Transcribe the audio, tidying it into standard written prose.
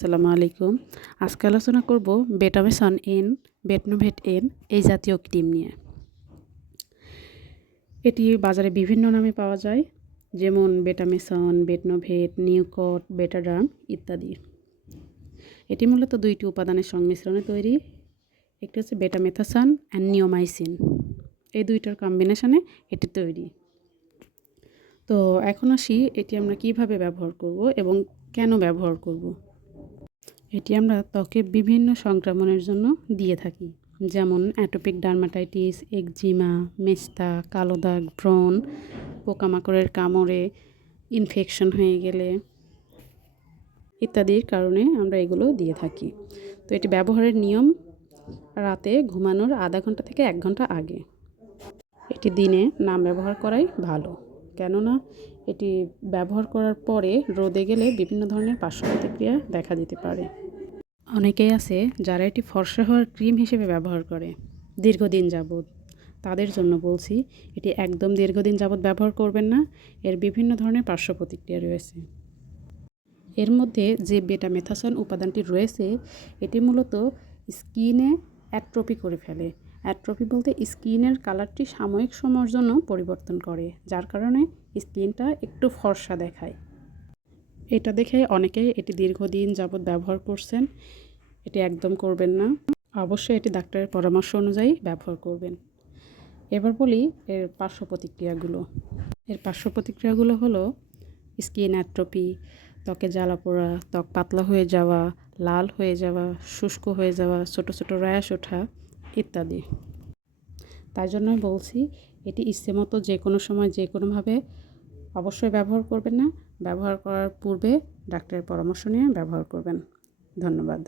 আসসালামু আলাইকুম। আজকে আলোচনা করব বেটামেসন এন, বেটনোভেট এন এই জাতীয় ক্রিম নিয়ে। এটি বাজারে বিভিন্ন নামে পাওয়া যায়, যেমন বেটামেসন, বেটনোভেট, নিউকট, বেটাডার্ম ইত্যাদি। এটি মূলত দুইটি উপাদানের সংমিশ্রণে তৈরি। একটি হচ্ছে বেটামেথাসন অ্যান্ড নিওমাইসিন, এই দুইটার কম্বিনেশনে এটি তৈরি। তো এখন আসি এটি আমরা কিভাবে ব্যবহার করব এবং কেন ব্যবহার করব। এটি আমরা ত্বকে বিভিন্ন সংক্রমণের জন্য দিয়ে থাকি, যেমন অ্যাটোপিক ডার্মাটাইটিস, একজিমা, মেস্তা, কালো দাগ, ব্রণ, পোকামাকড়ের কামড়ে ইনফেকশন হয়ে গেলে ইত্যাদির কারণে আমরা এগুলো দিয়ে থাকি। তো এটি ব্যবহারের নিয়ম: রাতে ঘুমানোর আধা ঘন্টা থেকে 1 ঘন্টা আগে। এটি দিনে না ব্যবহার করাই ভালো, কেননা এটি ব্যবহার করার পরে রোদে গেলে বিভিন্ন ধরনের পার্শ্ব প্রতিক্রিয়া দেখা দিতে পারে। অনেকেই আছে যারা এটি ফর্সা হওয়ার ক্রিম হিসেবে ব্যবহার করে দীর্ঘদিন যাবৎ। তাদের জন্য বলছি, এটি একদম দীর্ঘদিন যাবৎ ব্যবহার করবেন না। এর বিভিন্ন ধরনের পার্শ্ব প্রতিক্রিয়া রয়েছে। এর মধ্যে যে বেটামেথাসন উপাদানটি রয়েছে, এটি মূলত স্কিনে অ্যাট্রোপি করে ফেলে। অ্যাট্রোপি বলতে স্কিনের কালারটি সাময়িক সময়ের জন্য পরিবর্তন করে, যার কারণে স্কিনটা একটু ফর্সা দেখায়। এটা দেখে অনেকেই এটি দীর্ঘদিন যাবৎ ব্যবহার করছেন। এটি একদম করবেন না। অবশ্যই এটি ডাক্তারের পরামর্শ অনুযায়ী ব্যবহার করবেন। এবার বলি এর পার্শ্ব প্রতিক্রিয়াগুলো। এর পার্শ্ব প্রতিক্রিয়াগুলো হলো স্কিন অ্যাট্রোপি, ত্বকে জ্বালাপোড়া, ত্বক পাতলা হয়ে যাওয়া, লাল হয়ে যাওয়া, শুষ্ক হয়ে যাওয়া, ছোটো ছোটো র্যাশ ওঠা ইত্যাদি। তাই জন্যই বলছি, এটি ইচ্ছেমতো যে কোনো সময় যে কোনোভাবে অবশ্যই ব্যবহার করবেন না। ব্যবহার করার পূর্বে ডাক্তারের পরামর্শ নিয়ে ব্যবহার করবেন। ধন্যবাদ।